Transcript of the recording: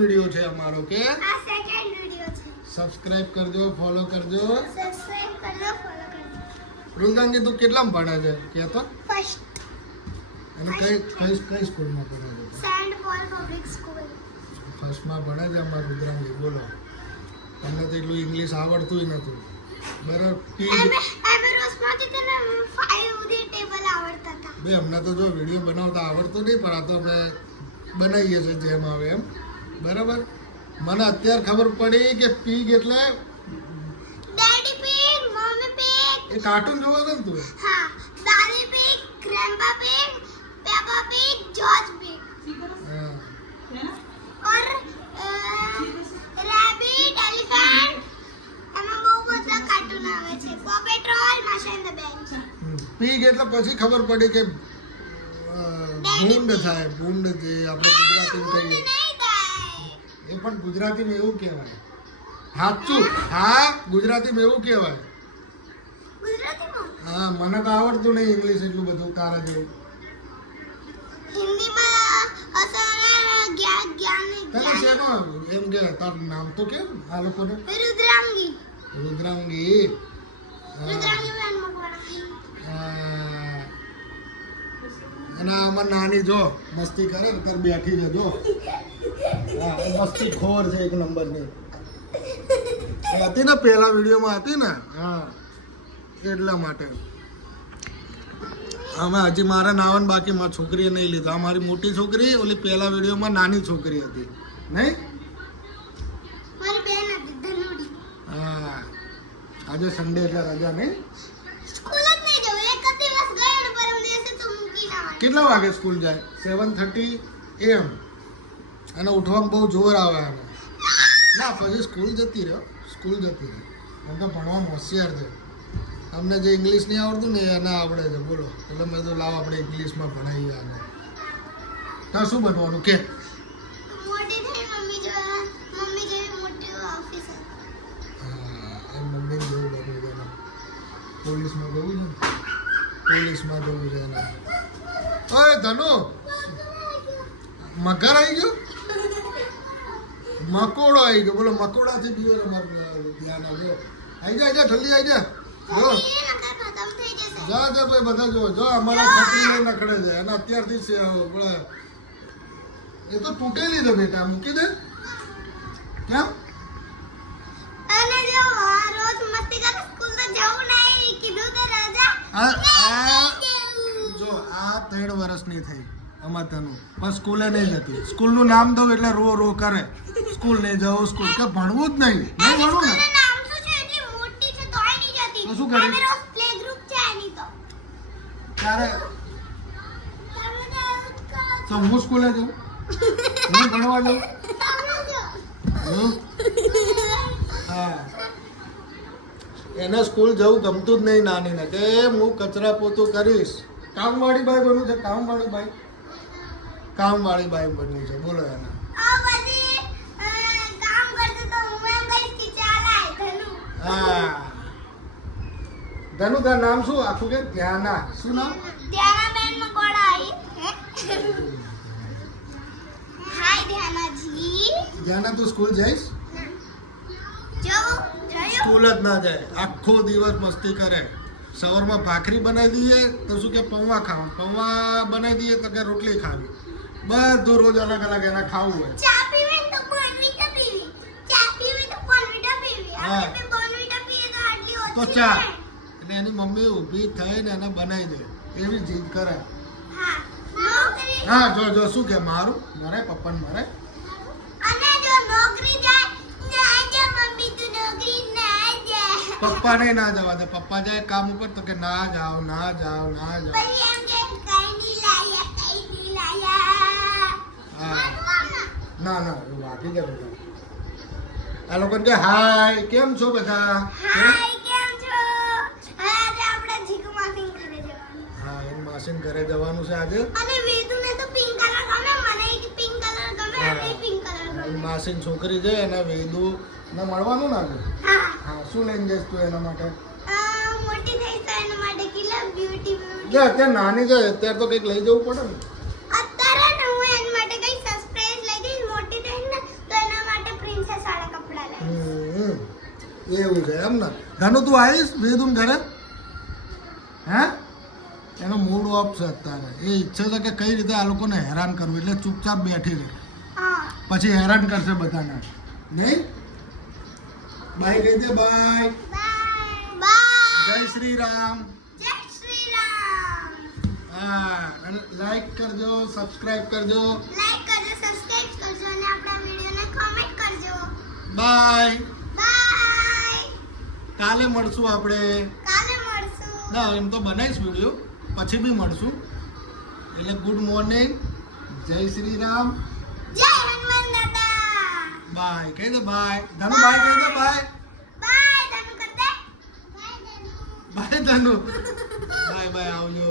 Video છે અમારો કે આ સેકન્ડ વિડિયો છે. સબસ્ક્રાઇબ કરજો, ફોલો કરજો. સબસ્ક્રાઇબ કરજો, ફોલો કરજો. રુલદાનજી તું કેટલામાં ભણે છે કે તો ફર્સ્ટ અને કઈ સ્કૂલમાં ભણે છે? Saint Paul Public School. ફર્સ્ટમાં ભણે છે અમાર રુદ્રાંગી. બોલો, તમને તો એટલું ઇંગ્લિશ આવડતું નતું બરાબર. એમ રોજમાંથી તને 5 સુધી ટેબલ આવડતા હતા. બે અમને તો જો વિડીયો બનાવતા આવડતું નહીં, પણ આ તો અમે બનાવીએ છીએ જેમ આવે એમ. બરાબર. મને અત્યારે ખબર પડી કે પીગ એટલે ડેડી પીગ, મમ્મી પીગ. એ કાર્ટૂન જોવા છે ને તું? હા, દાદી પીગ, ગ્રેન્ડપા પીગ, પેપા પીગ, જॉर्ज पीग હા. और रैबिट, एलिफेंट. એમાં બહુ બધા કાર્ટૂન આવે છે. Paw Patrol, Masha and the bench. Pig એટલે પછી ખબર પડી કે ભૂંડ થાય. ભૂંડ જે આપણે ગુજરાતીમાં કહીએ એ પણ ગુજરાતીમાં એવું કહેવાય. સાચું? હા, ગુજરાતીમાં એવું કહેવાય. ગુજરાતીમાં હા, મને તો આવડતું નહીં ઇંગ્લિશ એટલું બધું તારા જેવું. હિન્દીમાં અસર જ્ઞાન તને શેનો એમ કે તારું નામ તો કેમ આ લોકોને? રુદ્રાંગી. રુદ્રાંગી. રુદ્રાંગી બેન મકવાણા. હા. અને આમાં નાની જો મસ્તી કરે ને તાર બેઠી છે જો. હા, એ મસ્તી ખોર છે એક નંબરની. એ હતી ને પહેલા વિડીયોમાં હતી ને. હા, એટલા માટે અમે હજી મારા નાવન બાકી મારી છોકરીએ નહીં લીધા. આ મારી મોટી છોકરી, ઓલી પહેલા વિડીયોમાં નાની છોકરી હતી નહીં. મારી બેન હતી ધનુડી. હા, આજે સન્ડે એટલે રજા નહીં. સ્કૂલ જ નહીં જવું. એક જ દિવસ ગયો ને પરમ દિવસે તો મૂકીને આવવાનું. કેટલા વાગે સ્કૂલ જાય? 7:30 AM. અને ઉઠવામાં બહુ જોર આવે એને. ના, પછી સ્કૂલ જતી રહે. સ્કૂલ જતી રહે. એમ તો ભણવામાં હોશિયાર છે. અમને જે ઇંગ્લિશ નહીં આવડતું ને એને આવડે છે. બોલો, એટલે મેં તો લાવ આપણે ઇંગ્લિશમાં ભણાવીએ આને. તાર શું બનવાનું કે? મોટી થઈ મમ્મી જેવી મોટી ઓફિસર. હા, એમ મમ્મી જેવું બનવું છે એને. પોલીસમાં જવું છે ને? પોલીસમાં જવું છે એને. ઓય ધનુ, મગર આવી ગયો? મકોડો આવી ગયો. બોલો, મકોડાથી બીજો તમારું ધ્યાન આવ્યો. આવી જા, જલ્દી આવી જા. જો એ નકર ખતમ થઈ જશે. જા ભાઈ, બધા જો અમારા છોકરી લઈને નખડે છે અને અત્યારથી છે એ તો તૂટેલી છે બેટા, મૂકી દે. કેમ? અને જો રોજ મસ્તી કરે સ્કૂલ તો જવું નહીં કીધું તો રજા. જો આ 3 વર્ષની થઈ અમાર તનું, પણ સ્કૂલે નહીં જતી. સ્કૂલનું નામ દો એટલે રો રો કરે. સ્કૂલ નહીં જાઓ, સ્કૂલ કે ભણવું જ નહીં. નહીં ભણવું ને નામ શું છે? એટલી મોટી છે તોય નહીં જતી. તો શું કરીશ? અમે રોજ પ્લે ગ્રુપ છે એની તો. ત્યારે તો હું સ્કૂલે જાઉં, હું ભણવા જાઉં. હું હા, એને સ્કૂલ જવું ગમતું જ નહીં નાનીને. કે હું કચરા પોતું કરીશ. કામવાળી બાઈ બનવું છે. કામવાળી બાઈ બનવું છે. બોલો એને. આ બધી કામ કરતો તો હું એમ કહીશ કે ચાલ આય ધનુ. હા, ધનુ તારું નામ શું આખું કે? ધ્યાના. શું નામ? ધ્યાનાબેન મકોડા આઈ. હાય ધ્યાનાજી. ધ્યાના, તું સ્કૂલ જઈશ? જયો સ્કૂલ જ ના જાય. આખો દિવસ મસ્તી કરે. સવારમાં ભાખરી બનાવી દઈએ તો શું કે પૌવા ખાવા. પૌવા બનાવી દઈએ તો કે રોટલી ખાવી. બધું રોજ અલગ અલગ એને ખાવું હોય. ચા પીવી તો બોર્નવીટા પીવી. ચા પીવી તો બોર્નવીટા પીવી. હા. આપણે બોર્નવીટા પીએ તો આટલી ઓછી. તો ચા એટલે એની મમ્મી ઊભી થઈને એને બનાવી દે. એવી જીદ કરે. હા. નોકરી. હા, જો શું કે મારું મારે પપ્પાને મારે. અને જો નોકરી જાય ના જા મમ્મી તું નોકરી ના જા. પપ્પાને ના જવા દે. પપ્પા જાય કામ ઉપર તો કે ના જાઓ. પછી એમ કે કઈ નહીં લાયા. હા. ના એવું વાગી જાય બધા. આ લોકોને કે હાય, કેમ છો બધા? હાય કેમ છો? હવે આજે આપણે જીગુ માસીન ઘરે જવાનું. હા, એની માસીને ઘરે જવાનું છે આજે. અને વેદુને તો પિંક કલર ગમે, મને પિંક કલર ગમે, હા. અને પિંક કલર એની ગમે. માસીની છોકરી છે એને વેદુ ને મળવાનું ને આજે. હા. હા, શું લઈને જઈશ તું એના માટે? મોટી થઈ તો એના માટે કેટલા બ્યુટી જે અત્યારે નાની છે અત્યારે તો કંઈક લઈ જવું પડે ને. અત્યારે ને હું એના માટે કઈ સરપ્રાઈઝ લઈ દઈશ. મોટી થઈને એવું છે એમ ને ધનુ તું આવીશ વેદુન ઘરે હે એનો મૂડ ઓફ છે અત્યારે એ ઈચ્છે છે કે કઈ રીતે આ લોકોને હેરાન કરવું એટલે ચૂપચાપ બેઠી રહે હા પછી હેરાન કરશે બધાને નહીં બાય કહી દે બાય બાય જય શ્રી રામ જય શ્રી રામ હા અને લાઈક કરજો સબસ્ક્રાઇબ કરજો લાઈક કરજો સબસ્ક્રાઇબ કરજો અને આપણા વિડિયોને કમેન્ટ કરજો બાય બાય કાલે મળશું આપણે કાલે મળશું ના એમ તો બનાવીશ વિડીયો પછી બી મળશું એટલે ગુડ મોર્નિંગ જય શ્રી રામ જય હનુમાન દાદા બાય કહી દે બાય ધનુ બાય કહી દે બાય બાય ધનુ કરતે by Dhanu by Dhanu bye bye આવજો